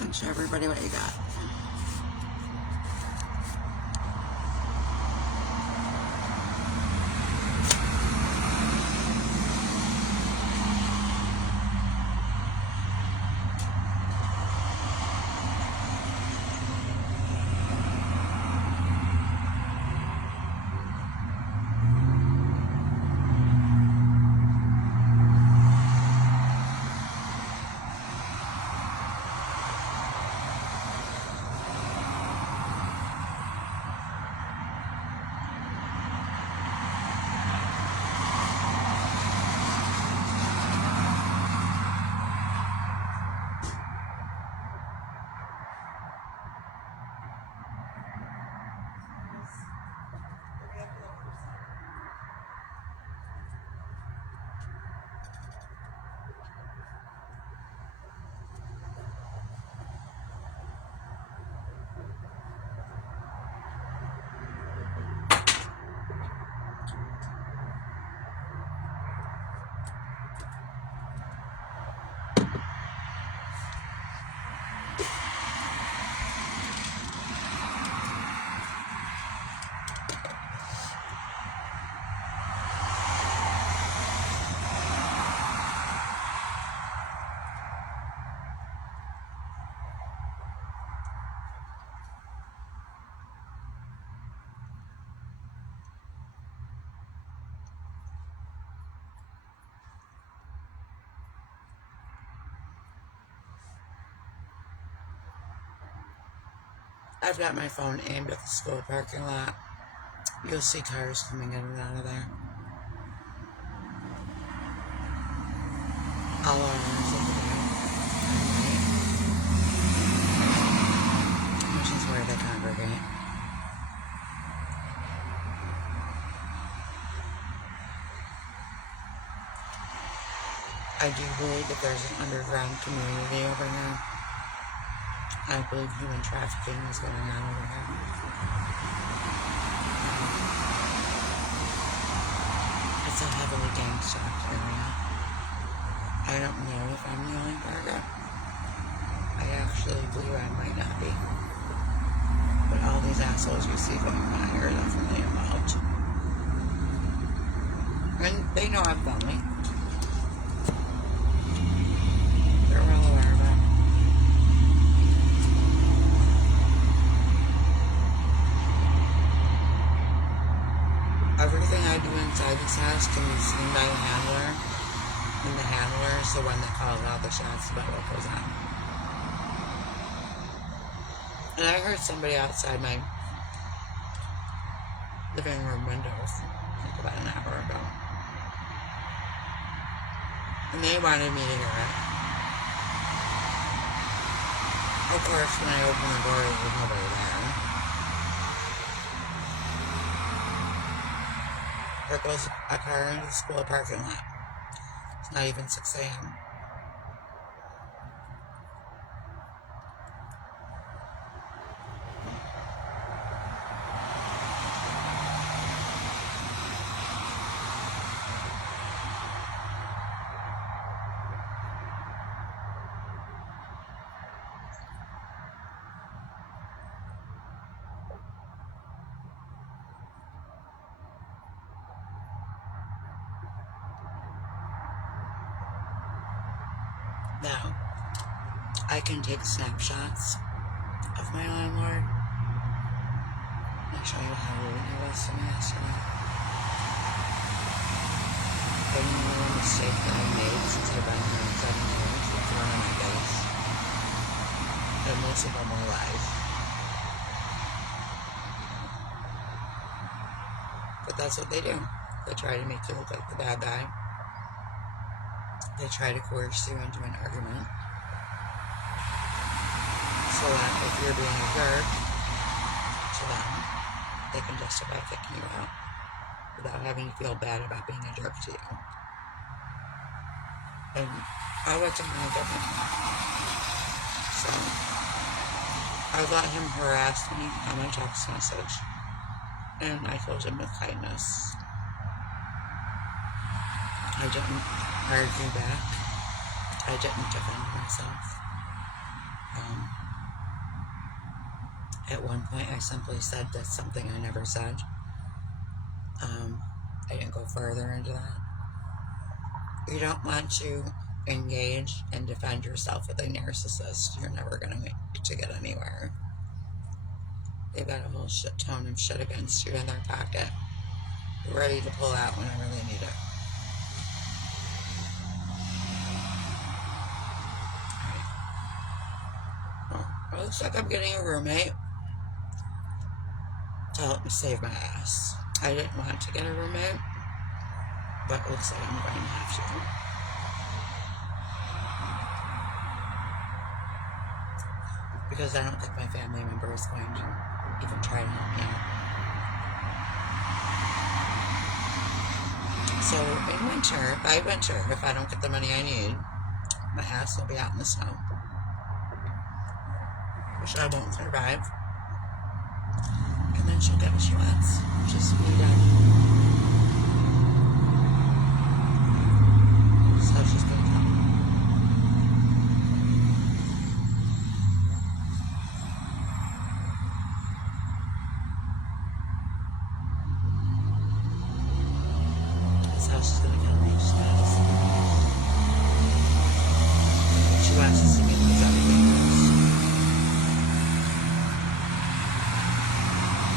lunch. Everybody, what you got? I've got my phone aimed at the school parking lot. You'll see cars coming in and out of there. All around over there. Which is where they congregate. I do believe that there's an underground community over here. I believe human trafficking is going on over here. It's a heavily gang-stalked area. I don't know if I'm the only target. I actually believe I might not be. But all these assholes you see going by are definitely involved. And they know I'm filming. They're well aware of it. Everything I do inside this house can be seen by the handler. And the handler is the one that calls out the shots about what goes on. And I heard somebody outside my living room windows like about an hour ago. And they wanted me to hear it. Of course, when I opened the door, there was nobody there. There goes a car into the school parking lot. It's not even 6 a.m. Now, I can take snapshots of my landlord. I'll show you how rude he was to me yesterday. And you know the mistake that I made since I've been here in 7 years, it's thrown in my face. And most of them were lies. But that's what they do. They try to make you look like the bad guy. They try to coerce you into an argument so that if you're being a jerk to them, they can justify kicking you out without having you feel bad about being a jerk to you. And I wasn't no different. So I let him harass me on my text message, and I told him with kindness. I didn't argue back. I didn't defend myself. Um, at one point, I simply said that's something I never said. I didn't go further into that. You don't want to engage and defend yourself with a narcissist. You're never going to get anywhere. They've got a whole shit ton of shit against you in their pocket. You're ready to pull out whenever they need it. Well, it looks like I'm getting a roommate to help me save my ass. I didn't want to get a roommate, but it looks like I'm going to have to. Because I don't think my family member is going to even try to help me out. So in winter, by winter, if I don't get the money I need, my ass will be out in the snow. Which I won't survive. And then she'll get what she wants. Just be done. So she's gonna come. That's how she's gonna kill me. She's gonna listen. She wants to see me lose everything else.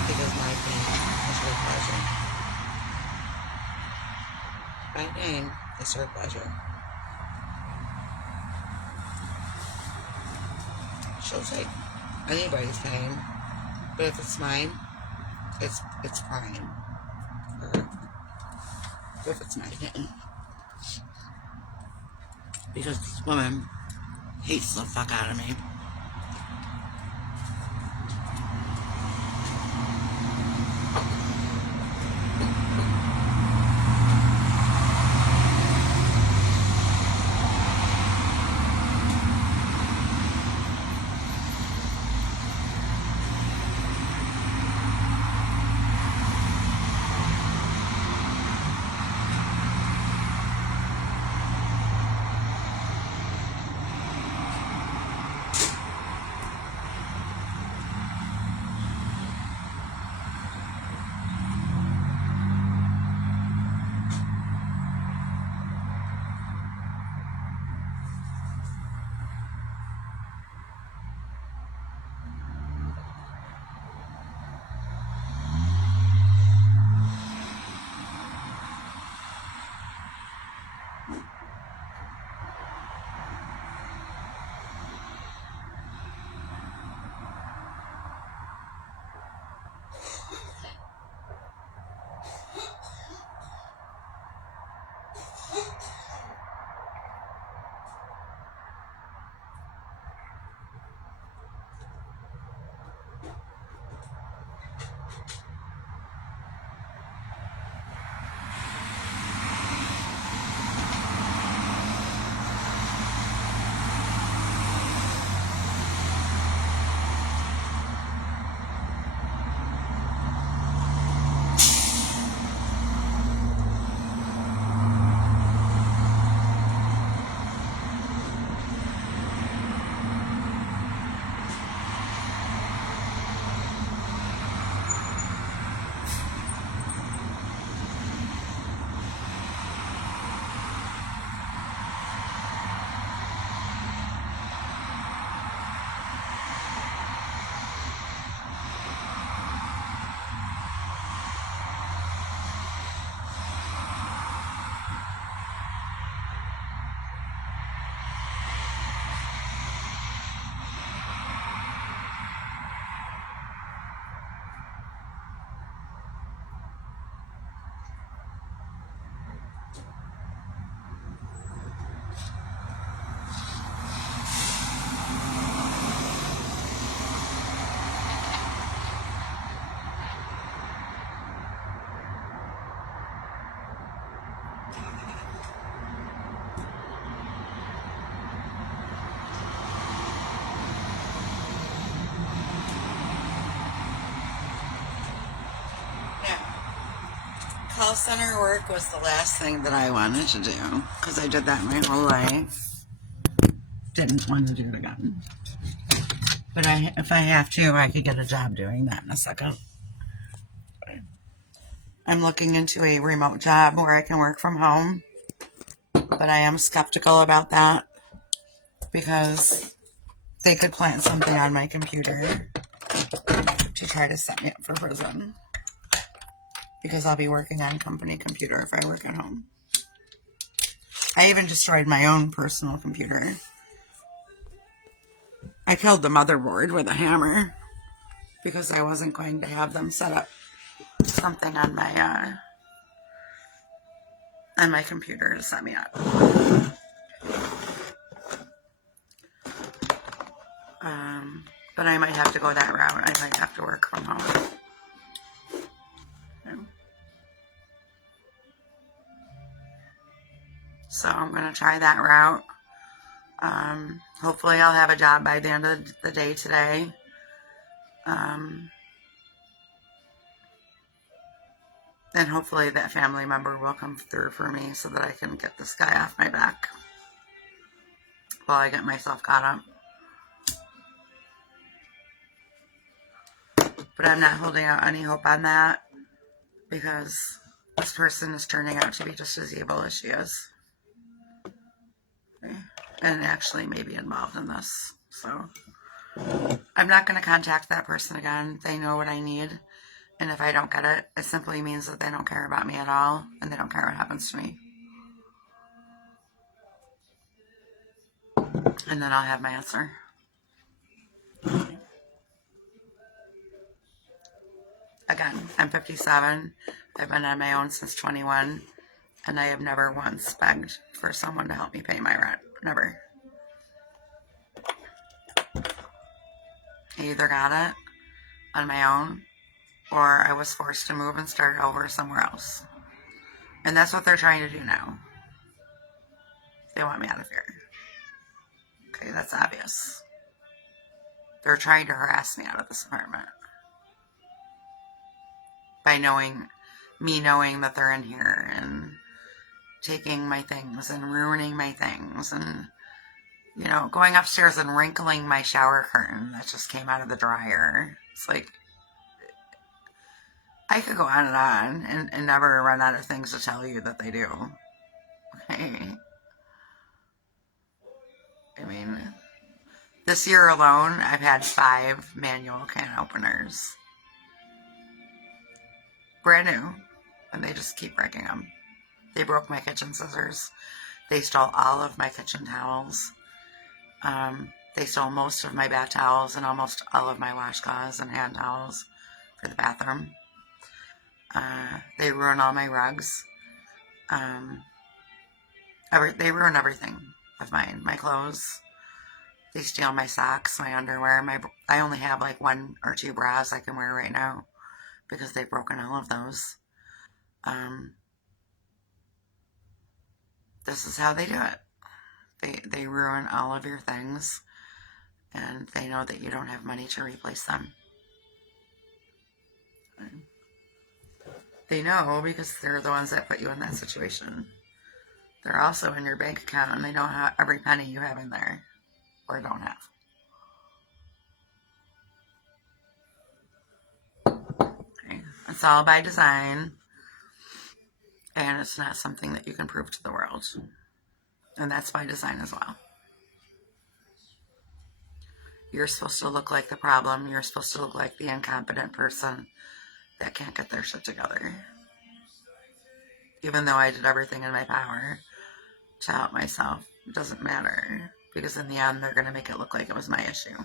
Because my pain is her pleasure. My pain is her pleasure. She'll take anybody's pain, but if it's mine, it's fine. Or if it's my pain. Because this woman hates the fuck out of me. Call center work was the last thing that I wanted to do because I did that my whole life. Didn't want to do it again. But if I have to, I could get a job doing that in a second. I'm looking into a remote job where I can work from home, but I am skeptical about that because they could plant something on my computer to try to set me up for prison because I'll be working on company computer if I work at home. I even destroyed my own personal computer. I killed the motherboard with a hammer because I wasn't going to have them set up something on my computer to set me up. But I might have to go that route. I might have to work from home. So I'm going to try that route. Hopefully I'll have a job by the end of the day today. And hopefully that family member will come through for me so that I can get this guy off my back while I get myself caught up. But I'm not holding out any hope on that because this person is turning out to be just as evil as she is. Okay. And actually may be involved in this. So I'm not going to contact that person again. They know what I need. And if I don't get it, it simply means that they don't care about me at all and they don't care what happens to me. And then I'll have my answer. Again, I'm 57. I've been on my own since 21. And I have never once begged for someone to help me pay my rent. Never. I either got it on my own or I was forced to move and start over somewhere else. And that's what they're trying to do now. They want me out of here. Okay, that's obvious. They're trying to harass me out of this apartment. By me knowing that they're in here and taking my things and ruining my things and, you know, going upstairs and wrinkling my shower curtain that just came out of the dryer. It's like, I could go on and never run out of things to tell you that they do. Okay. I mean, this year alone, I've had 5 manual can openers. Brand new. And they just keep breaking them. They broke my kitchen scissors. They stole all of my kitchen towels. They stole most of my bath towels and almost all of my washcloths and hand towels for the bathroom. They ruined all my rugs. They ruin everything of mine. My clothes. They steal my socks, my underwear. I only have like 1 or 2 bras I can wear right now because they've broken all of those. This is how they do it. They ruin all of your things, and they know that you don't have money to replace them. They know because they're the ones that put you in that situation. They're also in your bank account, and they know how every penny you have in there or don't have. Okay. It's all by design, and it's not something that you can prove to the world. And that's by design as well. You're supposed to look like the problem. You're supposed to look like the incompetent person that can't get their shit together. Even though I did everything in my power to help myself, it doesn't matter. Because in the end, they're going to make it look like it was my issue.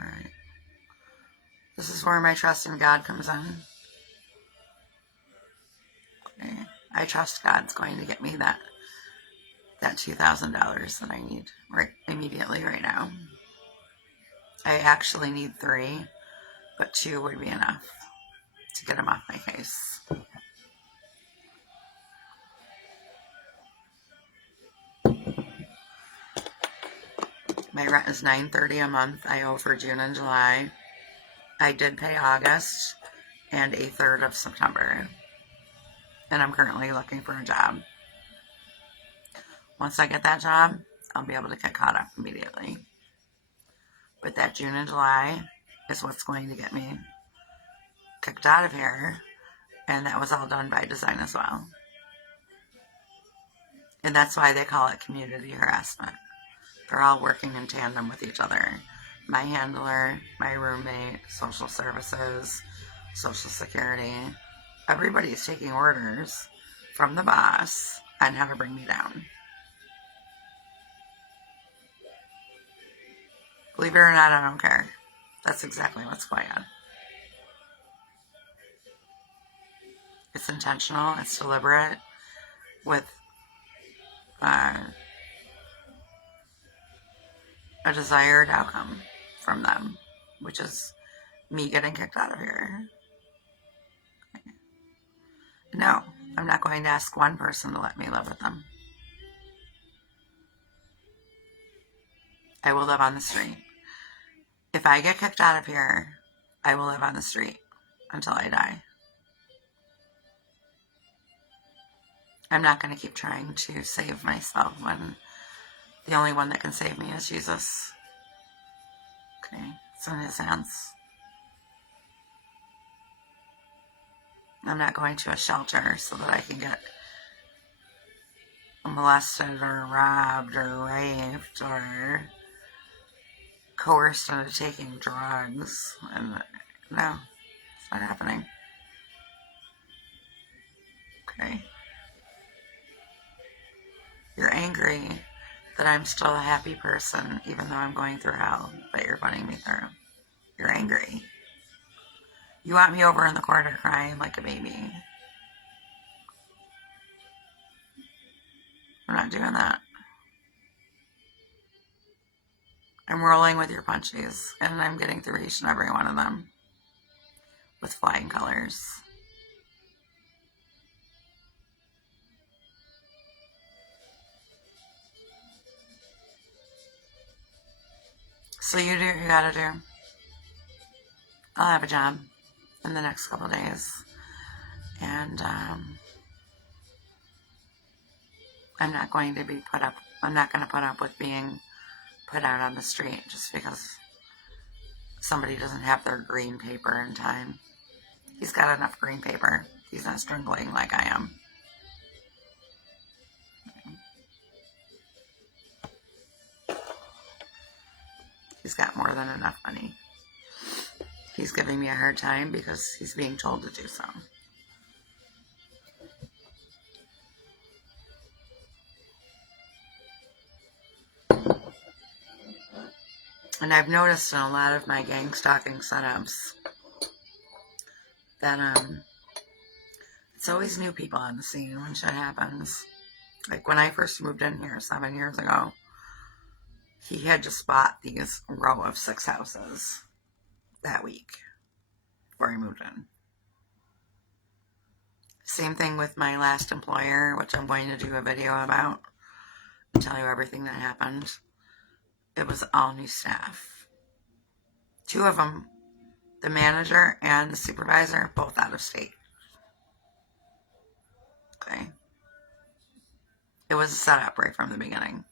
Alright. This is where my trust in God comes in. Okay. I trust God's going to get me that $2,000 that I need immediately right now. I actually need 3, but 2 would be enough to get him off my case. My rent is $930 a month. I owe for June and July. I did pay August and a third of September. And I'm currently looking for a job. Once I get that job, I'll be able to get caught up immediately. But that June and July is what's going to get me kicked out of here. And that was all done by design as well. And that's why they call it community harassment. They're all working in tandem with each other. My handler, my roommate, social services, social security. Everybody's taking orders from the boss on how to bring me down. Believe it or not, I don't care. That's exactly what's going on. It's intentional, it's deliberate, with a desired outcome from them, which is me getting kicked out of here. No, I'm not going to ask one person to let me live with them. I will live on the street. If I get kicked out of here, I will live on the street until I die. I'm not going to keep trying to save myself when the only one that can save me is Jesus. Okay, it's in his hands. I'm not going to a shelter so that I can get molested or robbed or raped or coerced into taking drugs. And no, it's not happening. Okay. You're angry that I'm still a happy person even though I'm going through hell that you're putting me through. You're angry. You want me over in the corner crying like a baby. I'm not doing that. I'm rolling with your punches, and I'm getting through each and every one of them with flying colors. So you do what you gotta do. I'll have a job in the next couple days. And I'm not going to put up with being put out on the street just because somebody doesn't have their green paper in time. He's got enough green paper. He's not struggling like I am. He's got more than enough money. He's giving me a hard time because he's being told to do so. And I've noticed in a lot of my Gangstalking setups that it's always new people on the scene when shit happens. Like when I first moved in here 7 years ago, he had just bought these row of 6 houses that week before he moved in. Same thing with my last employer, which I'm going to do a video about and tell you everything that happened. It was all new staff. 2 of them, the manager and the supervisor, both out of state. Okay. It was a setup right from the beginning.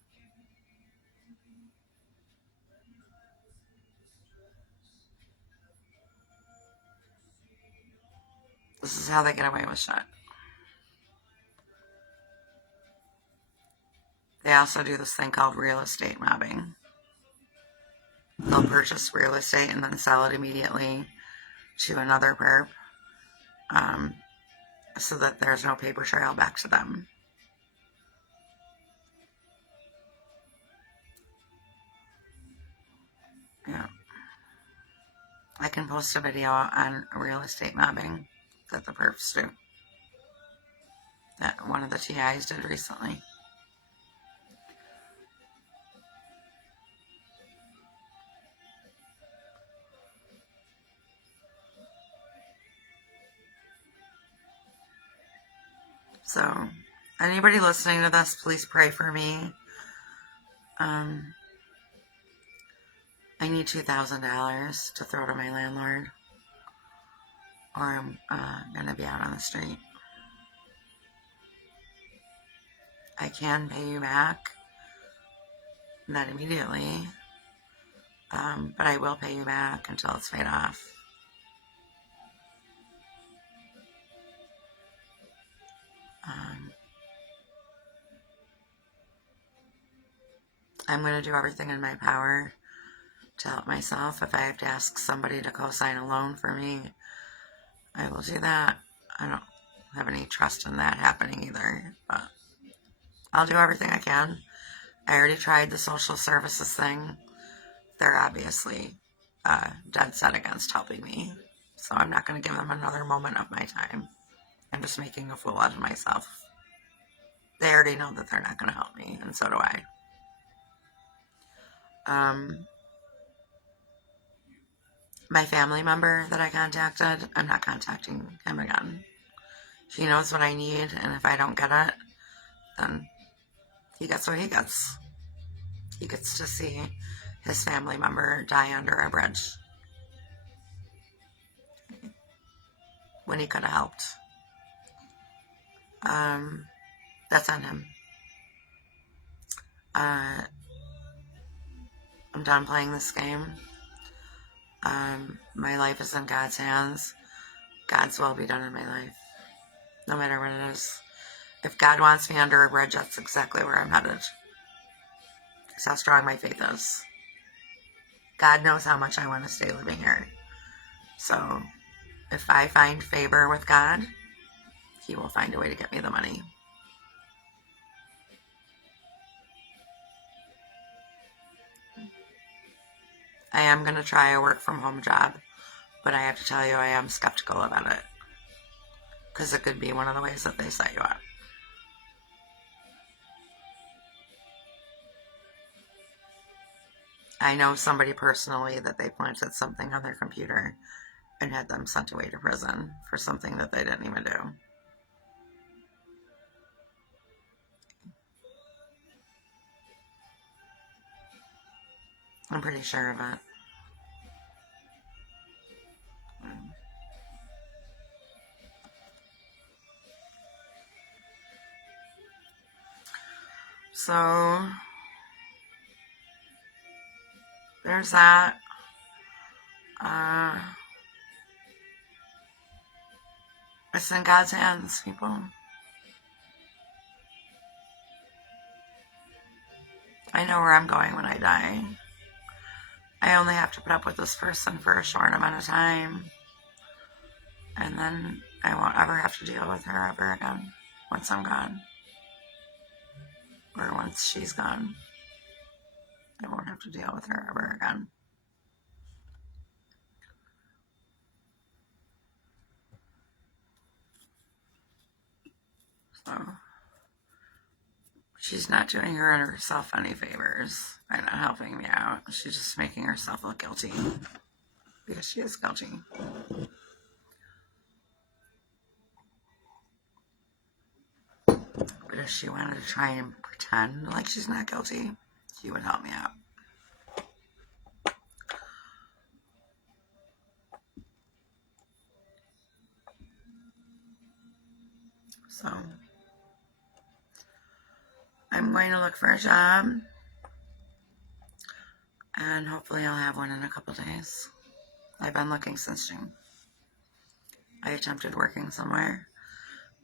This is how they get away with shit. They also do this thing called real estate mobbing. They'll purchase real estate and then sell it immediately to another perp, so that there's no paper trail back to them. Yeah. I can post a video on real estate mobbing that the perps do. That one of the TIs did recently. So, anybody listening to this, please pray for me. I need $2,000 to throw to my landlord, or I'm going to be out on the street. I can pay you back, not immediately, but I will pay you back until it's paid off. I'm going to do everything in my power to help myself. If I have to ask somebody to co-sign a loan for me, I will do that. I don't have any trust in that happening either, but I'll do everything I can. I already tried the social services thing. They're obviously dead set against helping me, so I'm not going to give them another moment of my time. I'm just making a fool out of myself. They already know that they're not going to help me, and so do I. My family member that I contacted, I'm not contacting him again. He knows what I need, and if I don't get it, then he gets what he gets. He gets to see his family member die under a bridge when he could have helped. That's on him. I'm done playing this game. My life is in God's hands. God's will be done in my life, no matter what it is. If God wants me under a bridge, that's exactly where I'm headed. That's how strong my faith is. God knows how much I want to stay living here. So if I find favor with God, He will find a way to get me the money. I am going to try a work from home job, but I have to tell you, I am skeptical about it, because it could be one of the ways that they set you up. I know somebody personally that they planted something on their computer and had them sent away to prison for something that they didn't even do. I'm pretty sure of it. So there's that. It's in God's hands, people. I know where I'm going when I die. I only have to put up with this person for a short amount of time, and then I won't ever have to deal with her ever again once I'm gone. Or once she's gone. I won't have to deal with her ever again. So she's not doing herself any favors by not helping me out. She's just making herself look guilty, because she is guilty. But if she wanted to try and pretend like she's not guilty, she would help me out. So I'm going to look for a job, and hopefully I'll have one in a couple days. I've been looking since June. I attempted working somewhere,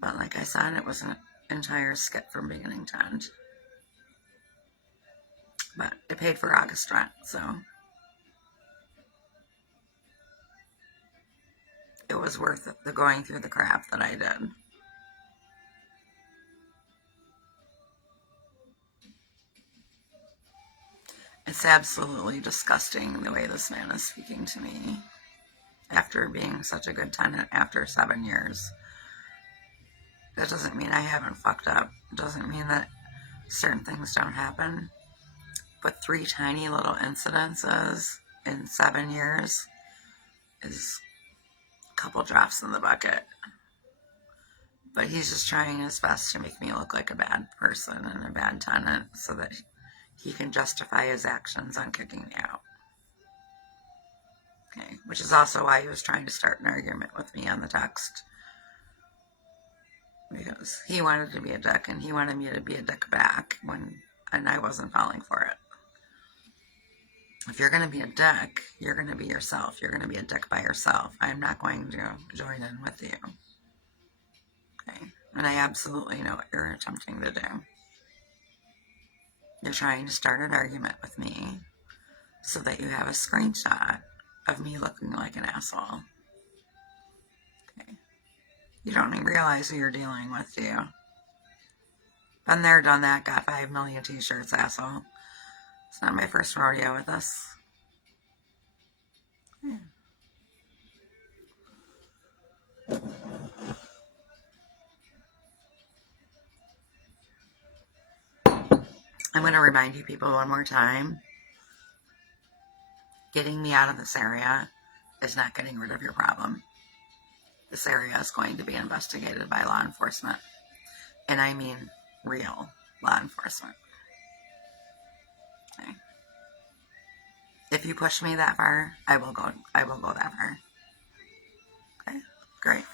but like I said, it was an entire skit from beginning to end. But it paid for August rent, so it was worth the going through the crap that I did. It's absolutely disgusting the way this man is speaking to me after being such a good tenant after 7 years. That doesn't mean I haven't fucked up. It doesn't mean that certain things don't happen. But 3 tiny little incidences in 7 years is a couple drops in the bucket. But he's just trying his best to make me look like a bad person and a bad tenant so that he can justify his actions on kicking me out. Okay, which is also why he was trying to start an argument with me on the text. Because he wanted to be a dick, and he wanted me to be a dick back, and I wasn't falling for it. If you're going to be a dick, you're going to be yourself. You're going to be a dick by yourself. I'm not going to join in with you. Okay? And I absolutely know what you're attempting to do. You're trying to start an argument with me so that you have a screenshot of me looking like an asshole. Okay? You don't even realize who you're dealing with, do you? Been there, done that, got 5 million t-shirts, asshole. It's not my first rodeo with this. Yeah. I'm going to remind you people one more time. Getting me out of this area is not getting rid of your problem. This area is going to be investigated by law enforcement. And I mean real law enforcement. Okay. If you push me that far, I will go that far. Okay, great.